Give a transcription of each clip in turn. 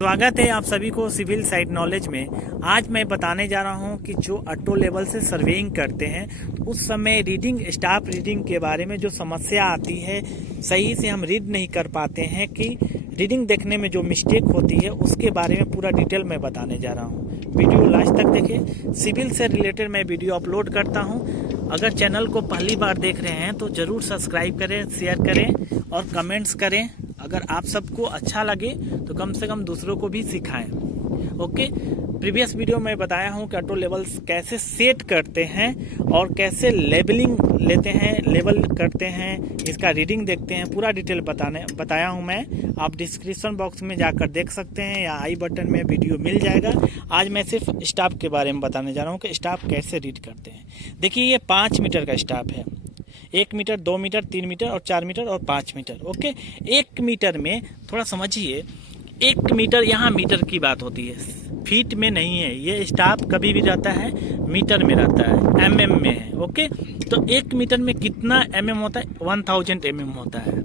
स्वागत है आप सभी को सिविल साइट नॉलेज में। आज मैं बताने जा रहा हूं कि जो ऑटो लेवल से सर्वेइंग करते हैं तो उस समय रीडिंग, स्टाफ रीडिंग के बारे में जो समस्या आती है, सही से हम रीड नहीं कर पाते हैं कि रीडिंग देखने में जो मिस्टेक होती है उसके बारे में पूरा डिटेल मैं बताने जा रहा हूं। वीडियो लास्ट तक देखें। सिविल से रिलेटेड मैं वीडियो अपलोड करता हूं। अगर चैनल को पहली बार देख रहे हैं तो ज़रूर सब्सक्राइब करें, शेयर करें और कमेंट्स करें। अगर आप सबको अच्छा लगे तो कम से कम दूसरों को भी सिखाएं। ओके, प्रीवियस वीडियो में बताया हूं कि ऑटो लेवल्स कैसे सेट करते हैं और कैसे लेबलिंग लेते हैं, लेबल करते हैं, इसका रीडिंग देखते हैं। पूरा डिटेल बताया हूं मैं। आप डिस्क्रिप्शन बॉक्स में जाकर देख सकते हैं या आई बटन में वीडियो मिल जाएगा। आज मैं सिर्फ स्टाफ के बारे में बताने जा रहा हूँ कि स्टाफ कैसे रीड करते हैं। देखिए, ये 5 मीटर का स्टाफ है। 1 मीटर, 2 मीटर, 3 मीटर और 4 मीटर और 5 मीटर। ओके, 1 मीटर में थोड़ा समझिए, 1 मीटर यहाँ मीटर की बात होती है, फीट में नहीं है। ये स्टाफ कभी भी रहता है मीटर में रहता है, एमएम में है। ओके, तो 1 मीटर में कितना एमएम होता है? 1000 एमएम होता है।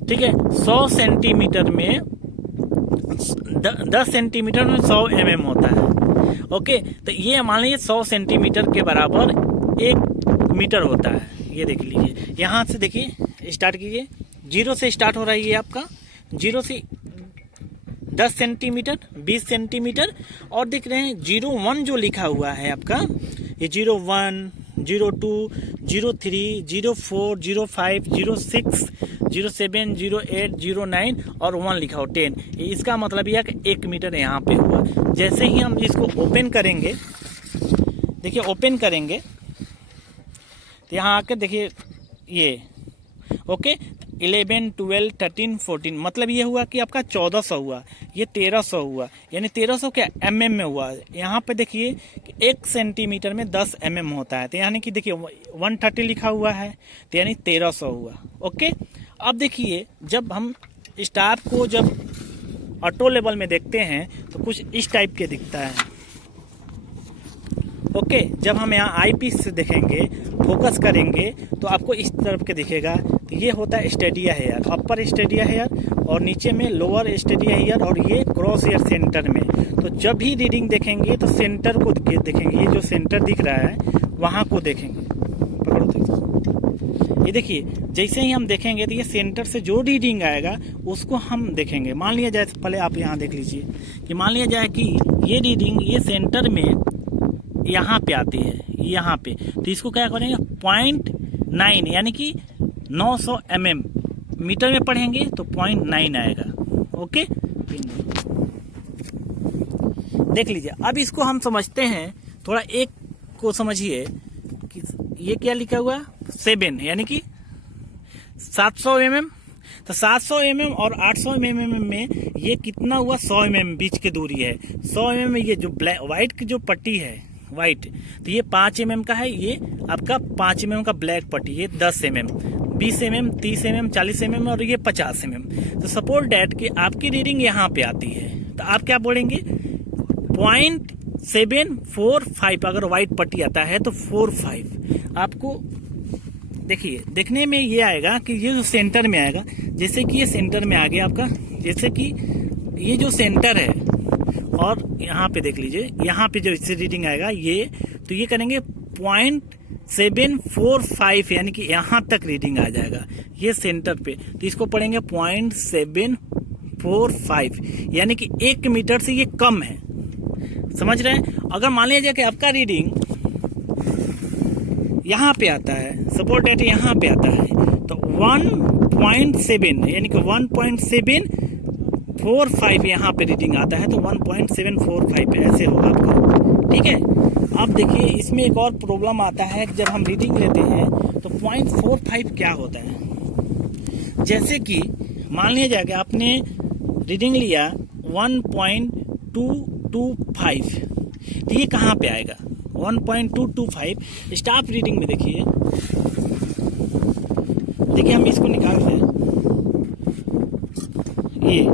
ठीक है, 100 सेंटीमीटर में 10 सेंटीमीटर में 100 एमएम होता है। ओके, तो ये मान लीजिए 100 सेंटीमीटर के बराबर 1 मीटर होता है। ये देख लीजिए, यहाँ से देखिए, स्टार्ट कीजिए। 0 से स्टार्ट हो रहा है ये आपका, 0 से 10 सेंटीमीटर, 20 सेंटीमीटर और देख रहे हैं 01 जो लिखा हुआ है आपका, ये 01, 02, 03, 04, 05, 06, 07, 08, 09 और 1 लिखा हो 10। इसका मतलब यह कि 1 मीटर यहाँ पे हुआ। जैसे ही हम इसको ओपन करेंगे, देखिए ओपन करेंगे तो यहाँ आकर देखिए ये ओके, 11, 12, 13, 14 मतलब ये हुआ कि आपका 1400 हुआ, ये 1300 हुआ, यानी 1300 क्या एमएम में हुआ। यहाँ पे देखिए 1 सेंटीमीटर में 10 एमएम होता है, तो यानी कि देखिए 130 लिखा हुआ है, तो यानी 1300 हुआ। ओके, अब देखिए जब हम स्टाफ को जब ऑटो लेवल में देखते हैं तो कुछ इस टाइप के दिखता है। ओके, जब हम यहाँ आई पीस से देखेंगे, फोकस करेंगे तो आपको इस तरफ के दिखेगा। तो ये होता है स्टेडिया हेयर, अपर स्टेडिया हेयर और नीचे में लोअर स्टेडिया हेयर और ये क्रॉस हेयर सेंटर में। तो जब भी रीडिंग देखेंगे तो सेंटर को देखेंगे, ये जो सेंटर दिख रहा है वहाँ को देखेंगे। पकड़ो तो ये देखिए, जैसे ही हम देखेंगे तो ये सेंटर से जो रीडिंग आएगा उसको हम देखेंगे। मान लिया जाए, पहले आप यहाँ देख लीजिए कि मान लिया जाए कि ये रीडिंग ये सेंटर में यहाँ पे आती है, यहाँ पे, तो इसको क्या करेंगे 0.9 यानी कि 900 mm मीटर में पढ़ेंगे तो 0.9 आएगा। ओके, देख लीजिए। अब इसको हम समझते हैं, थोड़ा एक को समझिए कि ये क्या लिखा हुआ 7 यानी कि 700 mm। तो 700 mm और 800 mm में ये कितना हुआ? 100 mm बीच की दूरी है। 100 mm में ये जो ब्लैक व्हाइट की जो पट्टी है व्हाइट, तो ये 5 mm का है, ये आपका 5 mm का ब्लैक पट्टी, ये 10 mm, 20 mm, 30 mm, 40 mm और ये 50 mm। तो सपोज डैट कि आपकी रीडिंग यहाँ पे आती है, तो आप क्या बोलेंगे 0.745। अगर व्हाइट पट्टी आता है तो 45 आपको देखिए देखने में ये आएगा कि ये जो सेंटर में आएगा, जैसे कि ये सेंटर में आ गया आपका, जैसे कि ये जो सेंटर है और यहाँ पे देख लीजिए, यहाँ पे जो इससे रीडिंग आएगा ये, तो ये करेंगे 0.745 यानी कि यहाँ तक रीडिंग आ जाएगा ये सेंटर पे। तो इसको पढ़ेंगे 0.745 यानी कि 1 मीटर से ये कम है। समझ रहे हैं? अगर मान लीजिए कि आपका रीडिंग यहाँ पे आता है, सपोज डेट यहाँ पे आता है, तो 1.7 यानी कि 1.745 यहाँ पे रीडिंग आता है, तो 1.745 ऐसे होगा आपका। ठीक है, अब देखिए इसमें एक और प्रॉब्लम आता है कि जब हम रीडिंग लेते हैं तो 0.45 क्या होता है। जैसे कि मान लिया जाए कि आपने रीडिंग लिया 1.225, तो ये कहाँ पे आएगा 1.225 स्टाफ रीडिंग में। देखिए हम इसको निकाल रहे हैं, ये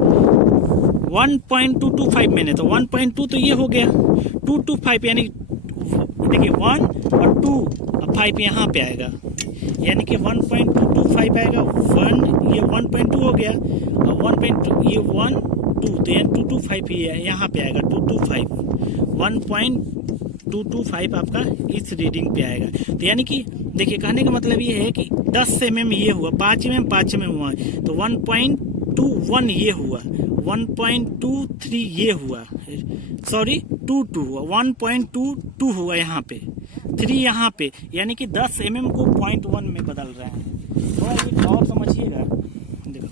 1.225 मैंने, तो 1.2 तो ये हो गया, 225 यानी देखिए 1 और 2 और 5 यहाँ पे आएगा, यानी कि 1.225 आएगा। 1 ये 1.2 हो गया और 1.2 ये 1 तो यानी 225 ये यहाँ पे आएगा 225 1.225 आपका इस रीडिंग पे आएगा। तो यानी कि देखिए कहने का मतलब ये है कि 10 mm ये हुआ, 5 mm हुआ, तो 1.21 ये हुआ, 1.23 ये हुआ, सॉरी 22 हुआ, 1.22 हुआ यहाँ पे, 3 यहाँ पे, यानी कि 10 mm को 0.1 में बदल रहा है। थोड़ा ये और समझिएगा। देखो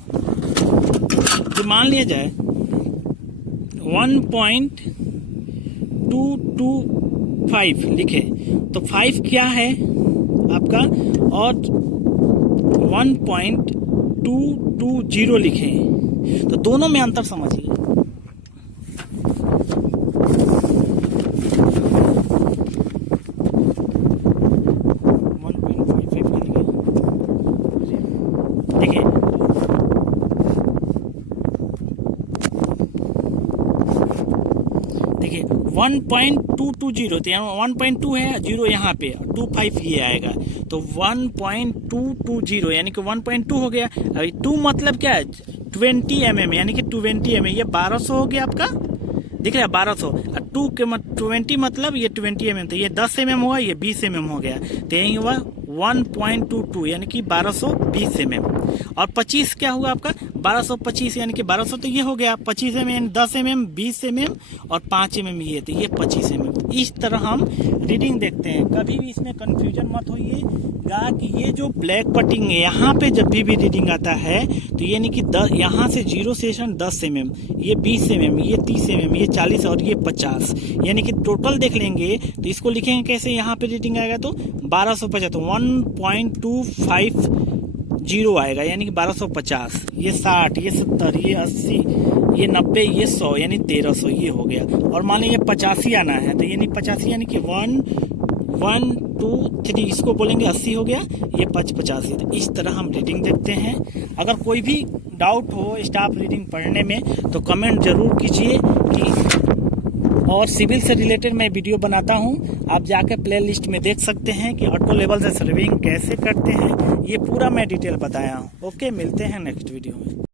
जो मान लिया जाए 1.225 लिखे तो 5 क्या है आपका, और 1.220 लिखे, तो दोनों में अंतर समझिए। देखिए 1.220 तो यहाँ 1.2 है, 0 यहाँ पे, 25 ये आएगा, तो 1.220 यानी कि 1.2 हो गया। अभी 2 मतलब क्या है, 20 mm, यानी कि 20 mm, ये 1200 हो गया आपका, दिख रहा है 1200, और 2 के 20 मतलब ये 20 mm, तो ये 10 mm हुआ, ये 20 mm हो गया, तो यही हुआ 1.22 यानी कि 1220 mm। और 25 क्या हुआ आपका, 1225 यानी कि 1200, तो ये हो गया 25 mm यानी 10 mm, 20 mm और 5 mm ये, तो ये 25 mm। इस तरह हम रीडिंग देखते हैं। कभी भी इसमें कंफ्यूजन मत होइएगा कि ये जो ब्लैक पटिंग है यहाँ पे जब भी रीडिंग आता है तो यानी कि यहाँ से 0 सेशन 10 mm, ये 20 mm, ये 30 mm, ये 40 और ये 50, यानी कि टोटल देख लेंगे तो इसको लिखेंगे कैसे, यहाँ पे रीडिंग आएगा तो 1250, 1.250 आएगा, यानी कि 1250, ये 60, ये 70, ये 80, ये 90, ये 100, यानी 1300 ये हो गया। और मान लीजिए 85 आना है तो यानी 85 यानी कि 1 2 3 इसको बोलेंगे 80 हो गया, ये 85। तो इस तरह हम रीडिंग देखते हैं। अगर कोई भी डाउट हो स्टाफ रीडिंग पढ़ने में तो कमेंट जरूर कीजिए कि, और सिविल से रिलेटेड मैं वीडियो बनाता हूं, आप जाके प्ले लिस्ट में देख सकते हैं कि ऑटो लेवल से सर्वेइंग कैसे करते हैं, ये पूरा मैं डिटेल बताया हूं। ओके, मिलते हैं नेक्स्ट वीडियो में।